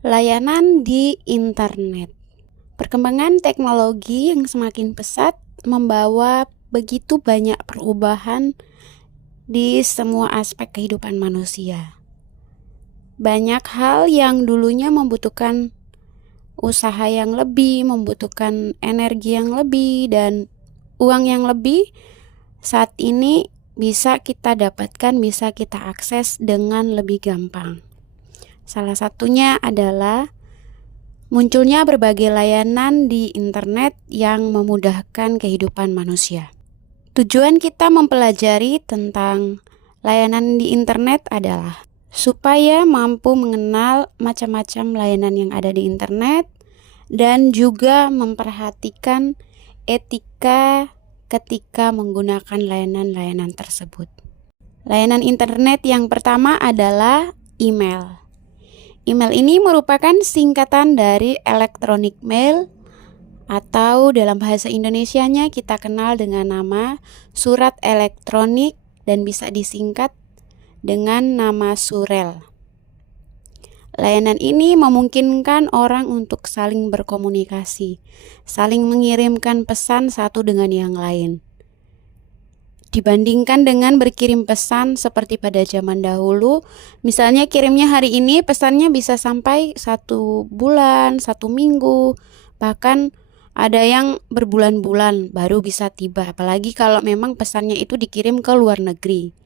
Layanan di internet. Perkembangan teknologi yang semakin pesat membawa begitu banyak perubahan di semua aspek kehidupan manusia. Banyak hal yang dulunya membutuhkan usaha yang lebih, membutuhkan energi yang lebih, dan uang yang lebih, saat ini bisa kita dapatkan, bisa kita akses dengan lebih gampang. Salah satunya adalah munculnya berbagai layanan di internet yang memudahkan kehidupan manusia. Tujuan kita mempelajari tentang layanan di internet adalah supaya mampu mengenal macam-macam layanan yang ada di internet dan juga memperhatikan etika ketika menggunakan layanan-layanan tersebut. Layanan internet yang pertama adalah email. Email ini merupakan singkatan dari electronic mail atau dalam bahasa Indonesianya kita kenal dengan nama surat elektronik dan bisa disingkat dengan nama surel. Layanan ini memungkinkan orang untuk saling berkomunikasi, saling mengirimkan pesan satu dengan yang lain. Dibandingkan dengan berkirim pesan seperti pada zaman dahulu, misalnya kirimnya hari ini, pesannya bisa sampai 1 bulan, 1 minggu, bahkan ada yang berbulan-bulan baru bisa tiba, apalagi kalau memang pesannya itu dikirim ke luar negeri.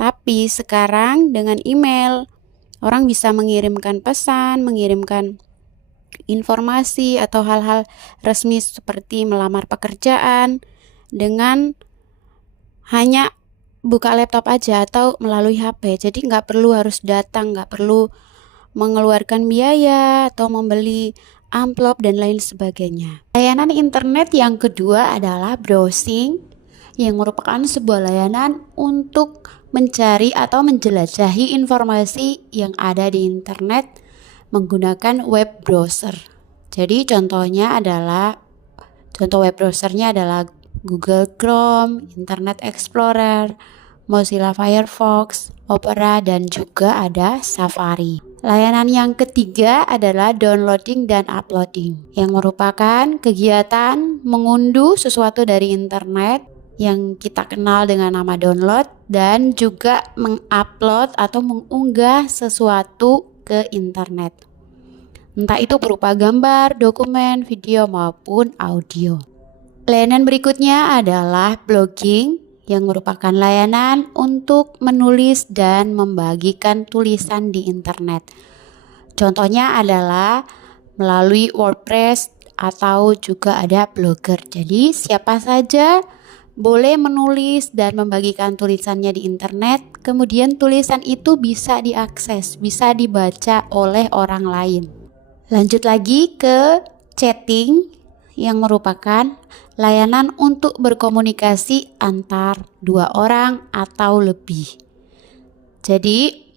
Tapi sekarang dengan email, orang bisa mengirimkan pesan, mengirimkan informasi atau hal-hal resmi seperti melamar pekerjaan dengan hanya buka laptop aja atau melalui HP. Jadi nggak perlu harus datang, nggak perlu mengeluarkan biaya atau membeli amplop dan lain sebagainya. Layanan internet yang kedua adalah browsing, yang merupakan sebuah layanan untuk mencari atau menjelajahi informasi yang ada di internet menggunakan web browser. Jadi contoh web browsernya adalah Google Chrome, Internet Explorer, Mozilla Firefox, Opera, dan juga ada Safari. Layanan yang ketiga adalah downloading dan uploading, yang merupakan kegiatan mengunduh sesuatu dari internet yang kita kenal dengan nama download dan juga mengupload atau mengunggah sesuatu ke internet. Entah itu berupa gambar, dokumen, video maupun audio. Layanan berikutnya adalah blogging, yang merupakan layanan untuk menulis dan membagikan tulisan di internet. Contohnya adalah melalui WordPress atau juga ada Blogger. Jadi siapa saja boleh menulis dan membagikan tulisannya di internet, kemudian tulisan itu bisa diakses, bisa dibaca oleh orang lain. Lanjut lagi ke chatting, yang merupakan layanan untuk berkomunikasi antar dua orang atau lebih. Jadi,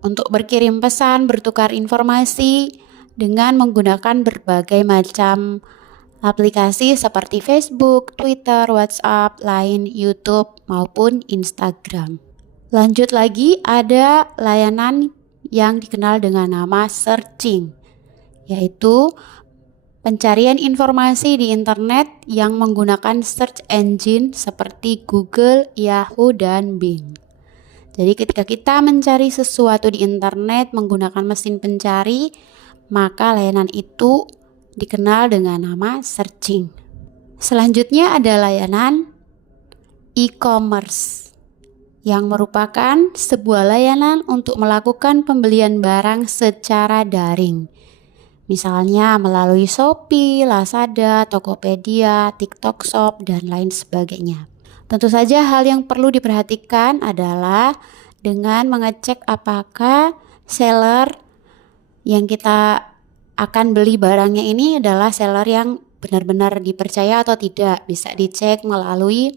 untuk berkirim pesan, bertukar informasi dengan menggunakan berbagai macam aplikasi seperti Facebook, Twitter, WhatsApp, Line, YouTube, maupun Instagram. Lanjut lagi ada layanan yang dikenal dengan nama searching, yaitu pencarian informasi di internet yang menggunakan search engine seperti Google, Yahoo, dan Bing. Jadi ketika kita mencari sesuatu di internet menggunakan mesin pencari, maka layanan itu dikenal dengan nama searching. Selanjutnya ada layanan e-commerce, yang merupakan sebuah layanan untuk melakukan pembelian barang secara daring. Misalnya melalui Shopee, Lazada, Tokopedia, TikTok Shop, dan lain sebagainya. Tentu saja hal yang perlu diperhatikan adalah dengan mengecek apakah seller yang kita akan beli barangnya ini adalah seller yang benar-benar dipercaya atau tidak. Bisa dicek melalui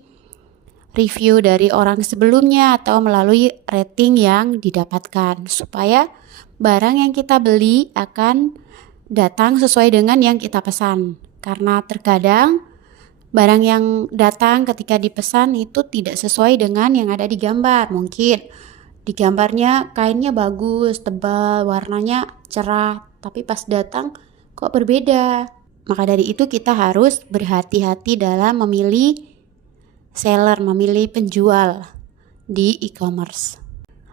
review dari orang sebelumnya atau melalui rating yang didapatkan, supaya barang yang kita beli akan datang sesuai dengan yang kita pesan. Karena terkadang barang yang datang ketika dipesan itu tidak sesuai dengan yang ada di gambar. Mungkin Di gambarnya kainnya bagus, tebal, warnanya cerah, tapi pas datang kok berbeda. Maka dari itu kita harus berhati-hati dalam memilih seller, memilih penjual di e-commerce.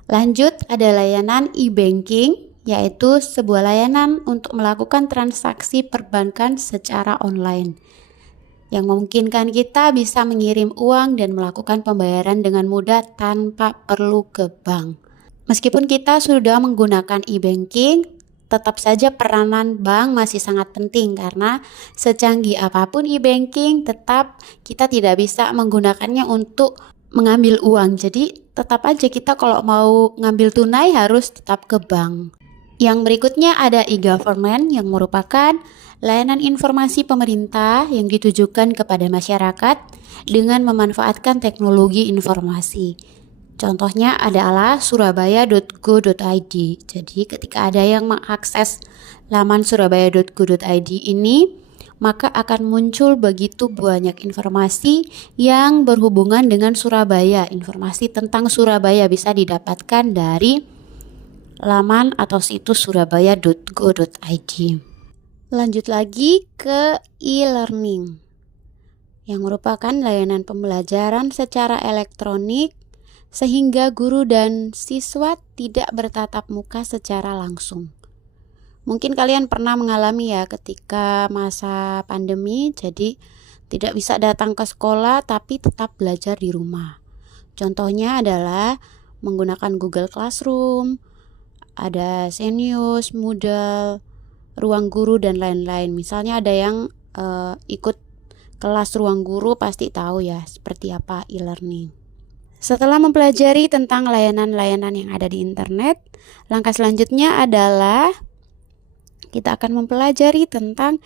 Lanjut, ada layanan e-banking, yaitu sebuah layanan untuk melakukan transaksi perbankan secara online yang memungkinkan kita bisa mengirim uang dan melakukan pembayaran dengan mudah tanpa perlu ke bank. Meskipun kita sudah menggunakan e-banking, tetap saja peranan bank masih sangat penting karena secanggih apapun e-banking, tetap kita tidak bisa menggunakannya untuk mengambil uang. Jadi tetap aja kita kalau mau ngambil tunai harus tetap ke bank. Yang berikutnya ada e-government yang merupakan layanan informasi pemerintah yang ditujukan kepada masyarakat dengan memanfaatkan teknologi informasi. Contohnya adalah surabaya.go.id. Jadi ketika ada yang mengakses laman surabaya.go.id ini, maka akan muncul begitu banyak informasi yang berhubungan dengan Surabaya. Informasi tentang Surabaya bisa didapatkan dari laman atau situs surabaya.go.id. Lanjut lagi ke e-learning yang merupakan layanan pembelajaran secara elektronik sehingga guru dan siswa tidak bertatap muka secara langsung. Mungkin kalian pernah mengalami ya ketika masa pandemi, jadi tidak bisa datang ke sekolah tapi tetap belajar di rumah. Contohnya adalah menggunakan Google Classroom, ada Zenius, Moodle, Ruang Guru dan lain-lain. Misalnya ada yang ikut kelas Ruang Guru pasti tahu ya seperti apa e-learning. Setelah mempelajari tentang layanan-layanan yang ada di internet, langkah selanjutnya adalah kita akan mempelajari tentang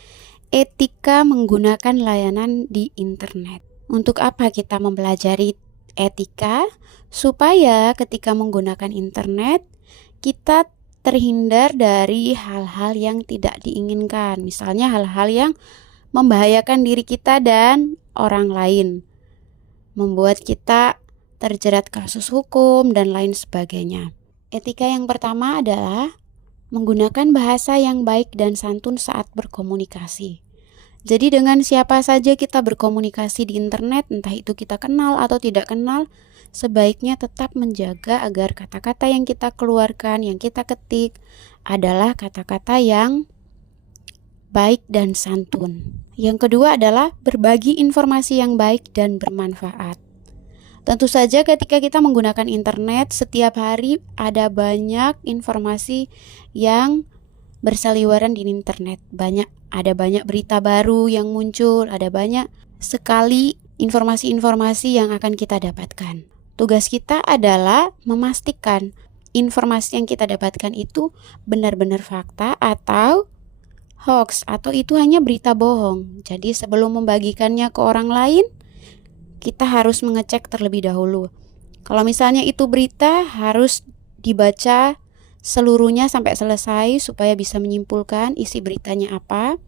etika menggunakan layanan di internet. Untuk apa kita mempelajari etika? Supaya ketika menggunakan internet, kita terhindar dari hal-hal yang tidak diinginkan. Misalnya hal-hal yang membahayakan diri kita dan orang lain, membuat kita terjerat kasus hukum dan lain sebagainya. Etika yang pertama adalah menggunakan bahasa yang baik dan santun saat berkomunikasi. Jadi dengan siapa saja kita berkomunikasi di internet, entah itu kita kenal atau tidak kenal, sebaiknya tetap menjaga agar kata-kata yang kita keluarkan, yang kita ketik adalah kata-kata yang baik dan santun. Yang kedua adalah berbagi informasi yang baik dan bermanfaat. Tentu saja ketika kita menggunakan internet, setiap hari ada banyak informasi yang berseliweran di internet. Ada banyak berita baru yang muncul, ada banyak sekali informasi-informasi yang akan kita dapatkan. Tugas kita adalah memastikan informasi yang kita dapatkan itu benar-benar fakta atau hoax, atau itu hanya berita bohong. Jadi sebelum membagikannya ke orang lain, kita harus mengecek terlebih dahulu. Kalau misalnya itu berita, harus dibaca seluruhnya sampai selesai supaya bisa menyimpulkan isi beritanya apa.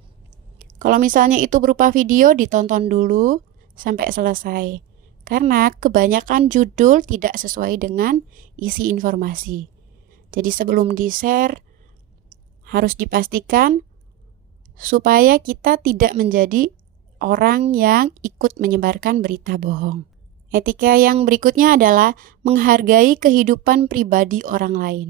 Kalau misalnya itu berupa video, ditonton dulu sampai selesai. Karena kebanyakan judul tidak sesuai dengan isi informasi. Jadi sebelum di-share, harus dipastikan supaya kita tidak menjadi orang yang ikut menyebarkan berita bohong. Etika yang berikutnya adalah menghargai kehidupan pribadi orang lain.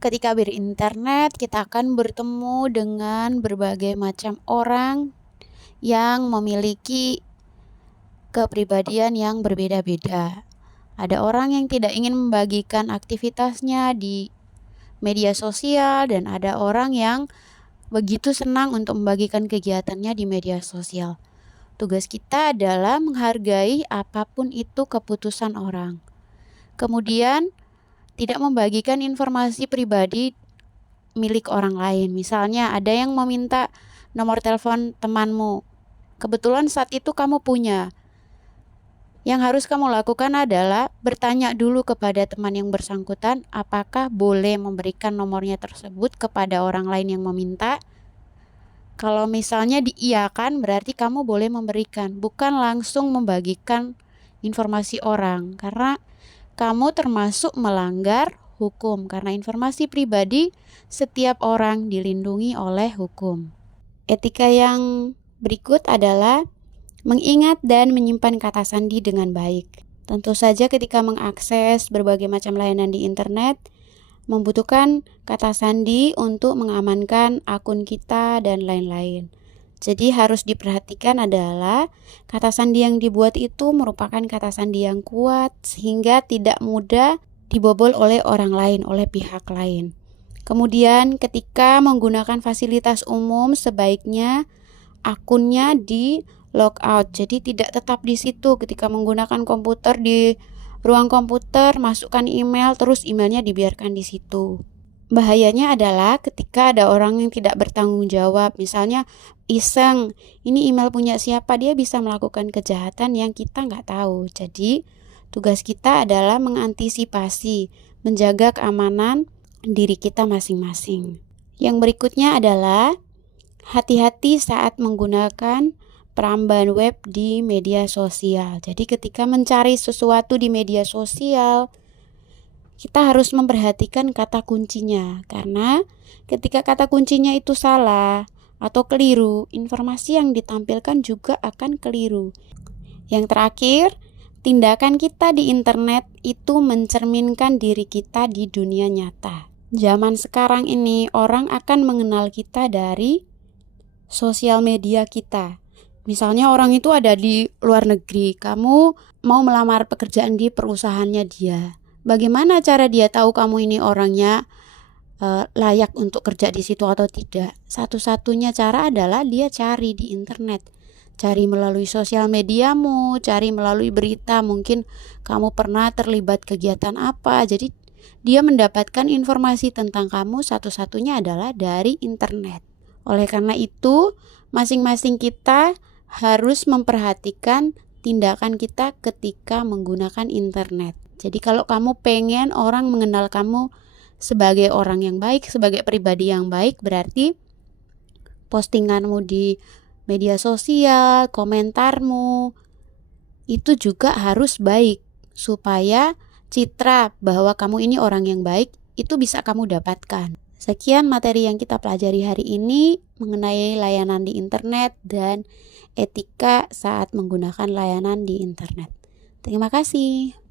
Ketika berinternet, kita akan bertemu dengan berbagai macam orang yang memiliki kepribadian yang berbeda-beda. Ada orang yang tidak ingin membagikan aktivitasnya di media sosial dan ada orang yang begitu senang untuk membagikan kegiatannya di media sosial. Tugas kita adalah menghargai apapun itu keputusan orang. Kemudian, tidak membagikan informasi pribadi milik orang lain. Misalnya, ada yang meminta nomor telepon temanmu. Kebetulan saat itu kamu punya. Yang harus kamu lakukan adalah bertanya dulu kepada teman yang bersangkutan apakah boleh memberikan nomornya tersebut kepada orang lain yang meminta. Kalau misalnya diiyakan, berarti kamu boleh memberikan, bukan langsung membagikan informasi orang. Karena kamu termasuk melanggar hukum karena informasi pribadi setiap orang dilindungi oleh hukum. Etika yang berikut adalah mengingat dan menyimpan kata sandi dengan baik. Tentu saja ketika mengakses berbagai macam layanan di internet, membutuhkan kata sandi untuk mengamankan akun kita dan lain-lain. Jadi harus diperhatikan adalah kata sandi yang dibuat itu merupakan kata sandi yang kuat sehingga tidak mudah dibobol oleh orang lain, oleh pihak lain. Kemudian ketika menggunakan fasilitas umum sebaiknya akunnya di logout. Jadi tidak tetap di situ. Ketika menggunakan komputer di ruang komputer, masukkan email, terus emailnya dibiarkan di situ. Bahayanya adalah ketika ada orang yang tidak bertanggung jawab, misalnya iseng, ini email punya siapa, dia bisa melakukan kejahatan yang kita nggak tahu. Jadi tugas kita adalah mengantisipasi, menjaga keamanan diri kita masing-masing. Yang berikutnya adalah hati-hati saat menggunakan perambahan web di media sosial. Jadi ketika mencari sesuatu di media sosial, kita harus memperhatikan kata kuncinya. Karena ketika kata kuncinya itu salah atau keliru, informasi yang ditampilkan juga akan keliru. Yang terakhir, tindakan kita di internet itu mencerminkan diri kita di dunia nyata. Zaman sekarang ini orang akan mengenal kita dari sosial media kita. Misalnya orang itu ada di luar negeri, kamu mau melamar pekerjaan di perusahaannya dia. Bagaimana cara dia tahu kamu ini orangnya layak untuk kerja di situ atau tidak? Satu-satunya cara adalah dia cari di internet. Cari melalui sosial mediamu, cari melalui berita, mungkin kamu pernah terlibat kegiatan apa. Jadi dia mendapatkan informasi tentang kamu satu-satunya adalah dari internet. Oleh karena itu, masing-masing kita harus memperhatikan tindakan kita ketika menggunakan internet. Jadi kalau kamu pengen orang mengenal kamu sebagai orang yang baik, sebagai pribadi yang baik, berarti postinganmu di media sosial, komentarmu, itu juga harus baik supaya citra bahwa kamu ini orang yang baik itu bisa kamu dapatkan. Sekian materi yang kita pelajari hari ini mengenai layanan di internet dan etika saat menggunakan layanan di internet. Terima kasih.